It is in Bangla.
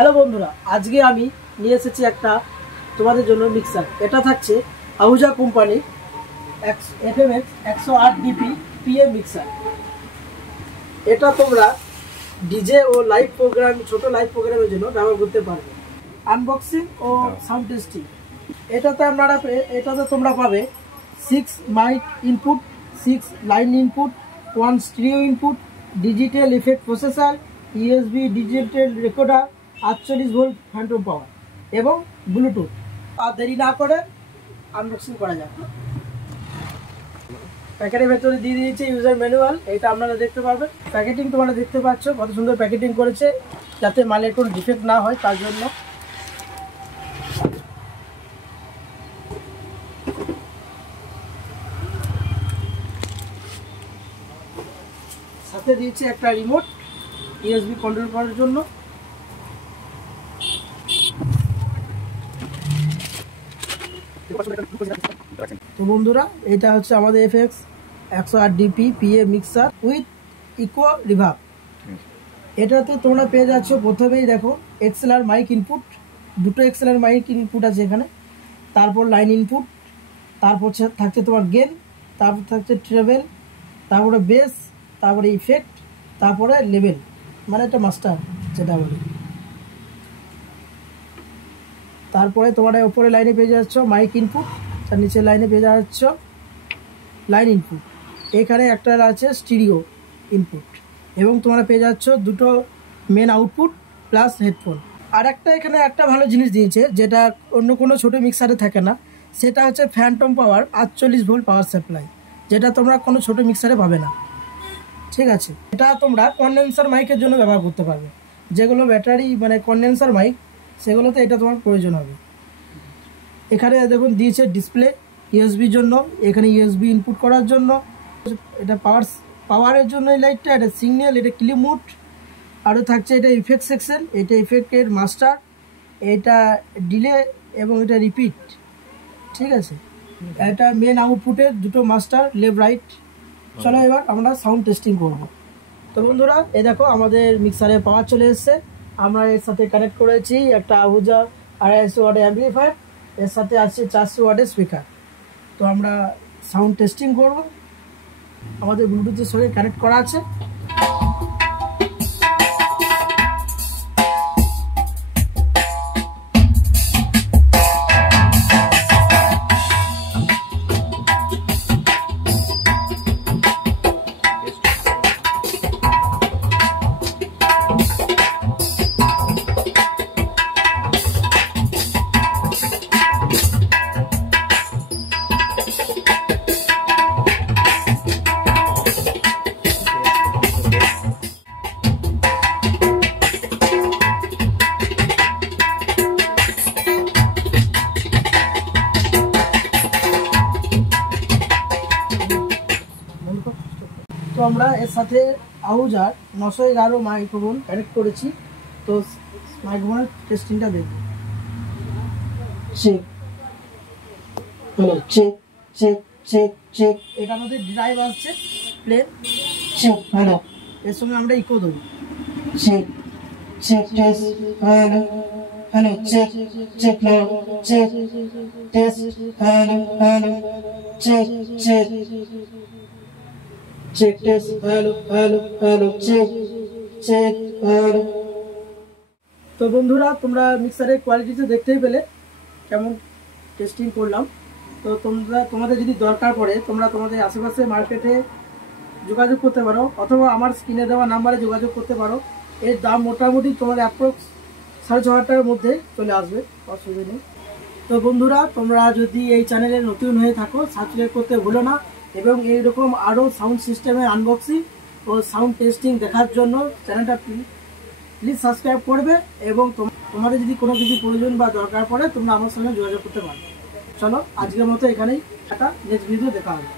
হ্যালো বন্ধুরা, আজকে আমি নিয়ে এসেছি একটা তোমাদের জন্য মিক্সার। এটা থাকছে Ahuja company FMX 108 DP PM mixer. এটা তোমরা ডিজে ও লাইভ প্রোগ্রাম, ছোট লাইভ প্রোগ্রামের জন্য ব্যবহার করতে পারবে। আনবক্সিং ও সাউন্ড টেস্টিং। এটাতে তোমরা পাবে 6 mic input, 6 line input, 1 stereo input, digital effect processor, USB digital recorder, 48 volt phantom power এবং ব্লুটুথ। আর দেরি না করে আনবক্সিং করা যাক। প্যাকেটের ভেতরে দিয়ে দিয়েছে ইউজার ম্যানুয়াল, এটা আপনারা দেখতে পারবেন। প্যাকেটিং তোমরা দেখতে পাচ্ছ কত সুন্দর প্যাকেটিং করেছে, যাতে মালের কোনো ডিফেক্ট না হয় তার জন্য। সাথে দিয়েছে একটা রিমোট USB কন্ট্রোল করার জন্য। তো বন্ধুরা, এটা হচ্ছে আমাদের FX 108 DP PA mixer with echo reverb. এটাতে তোমরা পেয়ে যাচ্ছ, প্রথমেই দেখো XLR মাইক ইনপুট, দুটো XLR মাইক ইনপুট আছে এখানে। তারপর লাইন ইনপুট, তারপর থাকছে তোমার গেন, তারপর থাকছে ট্রেভেল, তারপরে বেস, তারপরে ইফেক্ট, তারপরে লেভেল, মানে একটা মাস্টার যেটা বলে। তারপরে তোমার উপরে লাইনে পেয়ে যাচ্ছ মাইক ইনপুট, তার নিচে লাইনে পেয়ে যাচ্ছ লাইন ইনপুট। এখানে একটা আছে স্টিরিও ইনপুট এবং তোমরা পেয়ে যাচ্ছ দুটো মেন আউটপুট প্লাস হেডফোন। আর এখানে একটা ভালো জিনিস দিয়েছে যেটা অন্য কোনো ছোটো মিক্সারে থাকে না, সেটা হচ্ছে ফ্যান্টম পাওয়ার 48 ভোল্ট পাওয়ার সাপ্লাই, যেটা তোমরা কোনো ছোটো মিক্সারে পাবে না। ঠিক আছে, এটা তোমরা কন্ডেন্সার মাইকের জন্য ব্যবহার করতে পারবে। যেগুলো ব্যাটারি মানে কন্ডেন্সার মাইক, সেগুলোতে এটা তোমার প্রয়োজন হবে। এখানে দেখুন দিয়েছে ডিসপ্লে USB জন্য, এখানে USB ইনপুট করার জন্য, এটা পাওয়ারের জন্য এই লাইটটা, এটা সিগন্যাল, এটা ক্লিপ মুড। আরও থাকছে এটা ইফেক্ট সেকশন, এটা ইফেক্টের মাস্টার, এটা ডিলে এবং এটা রিপিট। ঠিক আছে, এটা মেন আউটপুটের দুটো মাস্টার, লেফট রাইট। চলো এবার আমরা সাউন্ড টেস্টিং করব। তো বন্ধুরা, এই দেখো আমাদের মিক্সারে পাওয়ার চলে এসছে। আমরা এর সাথে কানেক্ট করেছি একটা আহুজা 250 ওয়াটের অ্যাম্পলিফায়ার, এর সাথে আছে 400 ওয়াটের স্পিকার। তো আমরা সাউন্ড টেস্টিং করব। আমাদের ব্লুটুথের সঙ্গে কানেক্ট করা আছে। তো আমরা এর সাথে আহুজার 911 মাইক্রোফোন কানেক্ট করেছি। তো মাইক্রোফোনের টেস্টিংটা দেখব। Check, hello, check check check check. এটার মধ্যে ড্রাইভ আসছে, প্লেন, চেক, হ্যালো। এর সঙ্গে আমরা ইকো দেবো, check check test, hello hello, check check, hello check test, hello hello, check check check test, hello hello hello, check check, hello. তো বন্ধুরা, তোমরা মিক্সারের কোয়ালিটিতে দেখতেই পেলে কেমন টেস্টিং করলাম। তো তোমাদের যদি দরকার পড়ে তোমরা তোমাদের আশেপাশে মার্কেটে যোগাযোগ করতে পারো, অথবা আমার স্ক্রিনে দেওয়া নাম্বারে যোগাযোগ করতে পারো। এর দাম মোটামুটি তোমার অ্যাপ্রক্স 6,500 টাকার মধ্যে চলে আসবে, অসুবিধা নেই। তো বন্ধুরা, তোমরা যদি এই চ্যানেলে নতুন হয়ে থাকো, সাবস্ক্রাইব করতে ভুলো না। এবং এইরকম আরও সাউন্ড সিস্টেমের আনবক্সিং ও সাউন্ড টেস্টিং দেখার জন্য চ্যানেলটা প্লিজ সাবস্ক্রাইব করবে। এবং তোমাদের যদি কোনো কিছু প্রয়োজন বা দরকার পড়ে তোমরা আমার সঙ্গে যোগাযোগ করতে পারো। চলো আজকের মতো এখানেই, একটা নেক্সট ভিডিও দেখা হবে।